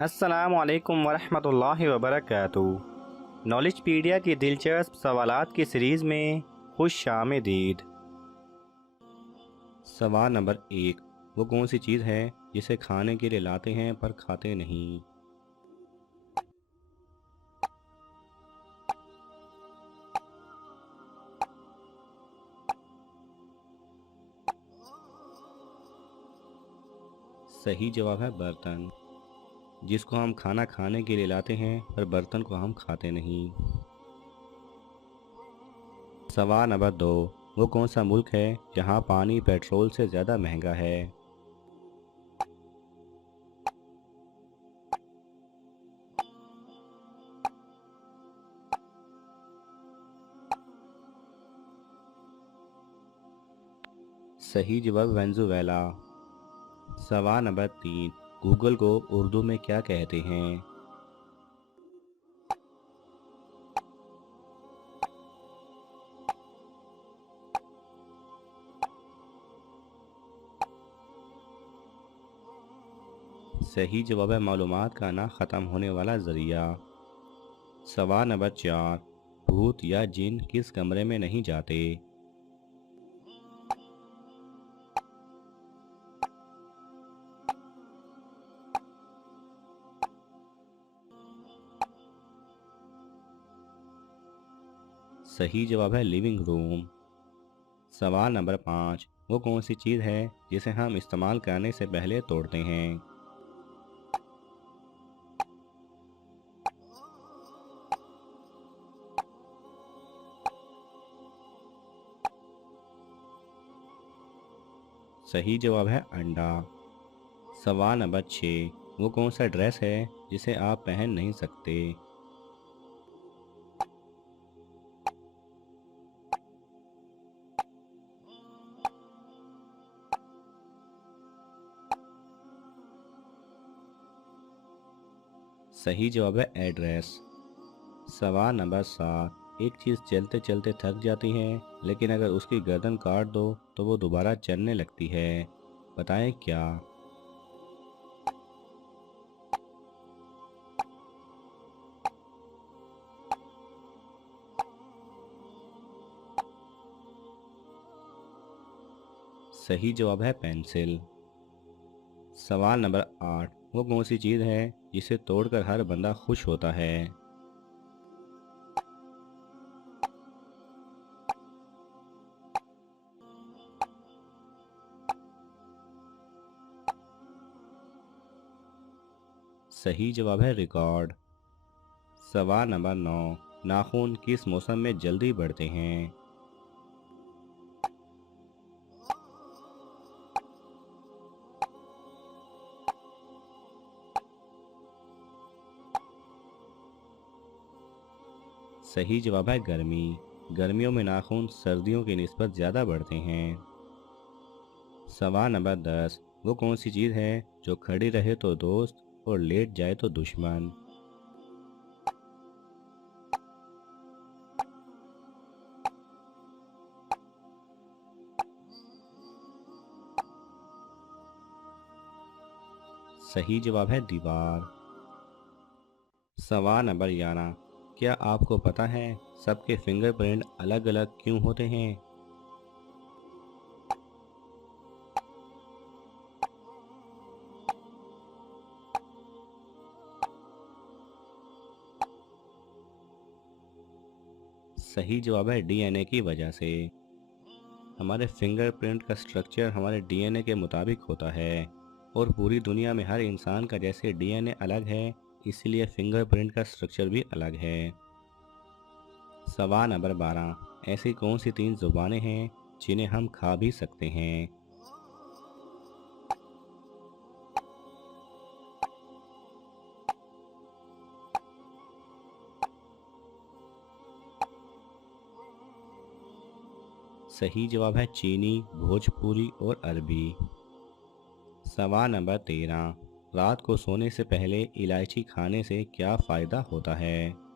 अस्सलामु अलैकुम वरहमतुल्लाहि वबरकातुहू। नॉलेजपीडिया की दिलचस्प सवालात की सीरीज़ में खुश आमदीद। सवाल नंबर 1। वो कौन सी चीज़ है जिसे खाने के लिए लाते हैं पर खाते नहीं? सही जवाब है बर्तन। जिसको हम खाना खाने के लिए लाते हैं पर बर्तन को हम खाते नहीं। सवाल नंबर 2। वो कौन सा मुल्क है जहाँ पानी पेट्रोल से ज़्यादा महंगा है? सही जवाब वेनेजुएला। सवाल नंबर 3। गूगल को उर्दू में क्या कहते हैं? सही जवाब है मालूमात का ना ख़त्म होने वाला ज़रिया। सवाल नंबर 4। भूत या जिन किस कमरे में नहीं जाते? सही जवाब है लिविंग रूम। सवाल नंबर 5। वो कौन सी चीज़ है जिसे हम इस्तेमाल करने से पहले तोड़ते हैं? सही जवाब है अंडा। सवाल नंबर 6। वो कौन सा ड्रेस है जिसे आप पहन नहीं सकते? सही जवाब है एड्रेस। सवाल नंबर 7। एक चीज़ चलते चलते थक जाती है लेकिन अगर उसकी गर्दन काट दो तो वो दोबारा चलने लगती है। बताएं क्या? सही जवाब है पेंसिल। सवाल नंबर 8। वो कौन सी चीज़ है जिसे तोड़कर हर बंदा खुश होता है? सही जवाब है रिकॉर्ड। सवाल नंबर 9। नाखून किस मौसम में जल्दी बढ़ते हैं? सही जवाब है गर्मी। गर्मियों में नाखून सर्दियों की निस्बत ज़्यादा बढ़ते हैं। सवाल नंबर 10। वो कौन सी चीज़ है जो खड़ी रहे तो दोस्त और लेट जाए तो दुश्मन? सही जवाब है दीवार। सवाल नंबर 11। क्या आपको पता है सबके फिंगरप्रिंट अलग अलग क्यों होते हैं? सही जवाब है डीएनए की वजह से। हमारे फिंगरप्रिंट का स्ट्रक्चर हमारे डीएनए के मुताबिक होता है और पूरी दुनिया में हर इंसान का जैसे डीएनए अलग है, इसीलिए फिंगरप्रिंट का स्ट्रक्चर भी अलग है। सवाल नंबर 12। ऐसी कौन सी 3 जुबानें हैं जिन्हें हम खा भी सकते हैं? सही जवाब है चीनी, भोजपुरी और अरबी। सवाल नंबर 13। रात को सोने से पहले इलायची खाने से क्या फ़ायदा होता है?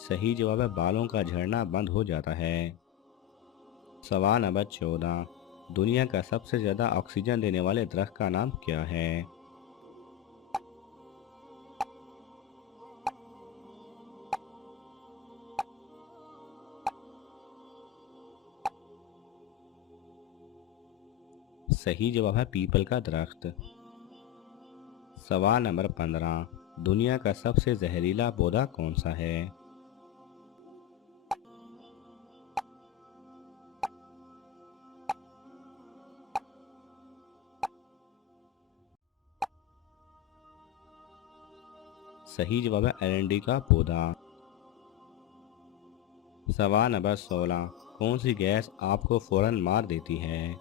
सही जवाब है बालों का झड़ना बंद हो जाता है। सवाल नंबर 14, दुनिया का सबसे ज़्यादा ऑक्सीजन देने वाले दरख्त का नाम क्या है? सही जवाब है पीपल का दरख्त। सवाल नंबर 15, दुनिया का सबसे जहरीला पौधा कौन सा है? सही जवाब है एरंडी का पौधा। सवाल नंबर 16, कौन सी गैस आपको फौरन मार देती है?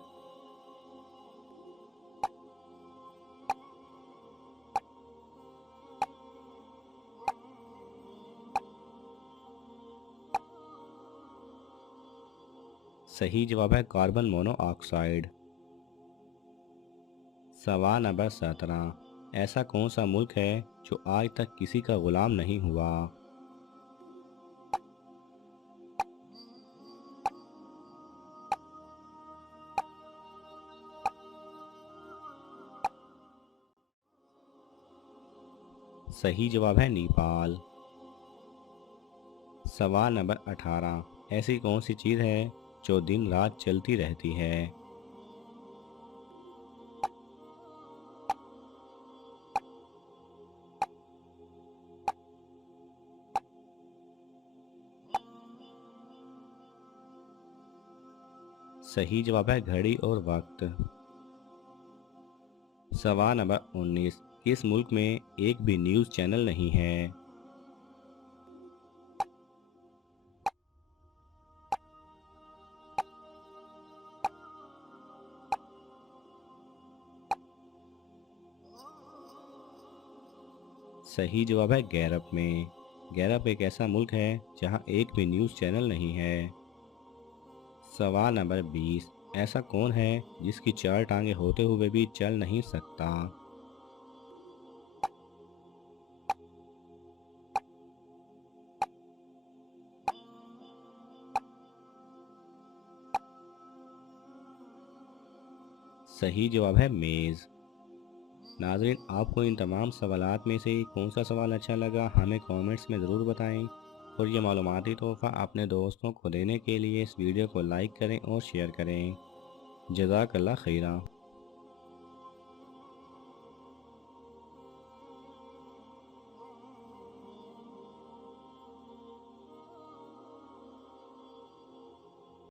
सही जवाब है कार्बन मोनोऑक्साइड। सवाल नंबर 17, ऐसा कौन सा मुल्क है जो आज तक किसी का गुलाम नहीं हुआ? सही जवाब है नेपाल। सवाल नंबर 18, ऐसी कौन सी चीज़ है जो दिन रात चलती रहती है? सही जवाब है घड़ी और वक्त। सवाल नंबर 19, किस मुल्क में एक भी न्यूज़ चैनल नहीं है? सही जवाब है गैरप में। गैरप एक ऐसा मुल्क है जहां एक भी न्यूज़ चैनल नहीं है। सवाल नंबर 20, ऐसा कौन है जिसकी 4 टांगे होते हुए भी चल नहीं सकता? सही जवाब है मेज़। नाज़रीन, आपको इन तमाम सवालात में से कौन सा सवाल अच्छा लगा हमें कमेंट्स में ज़रूर बताएं, और ये मालूमाती तोहफ़ा अपने दोस्तों को देने के लिए इस वीडियो को लाइक करें और शेयर करें। जज़ाकल्लाह खैरा।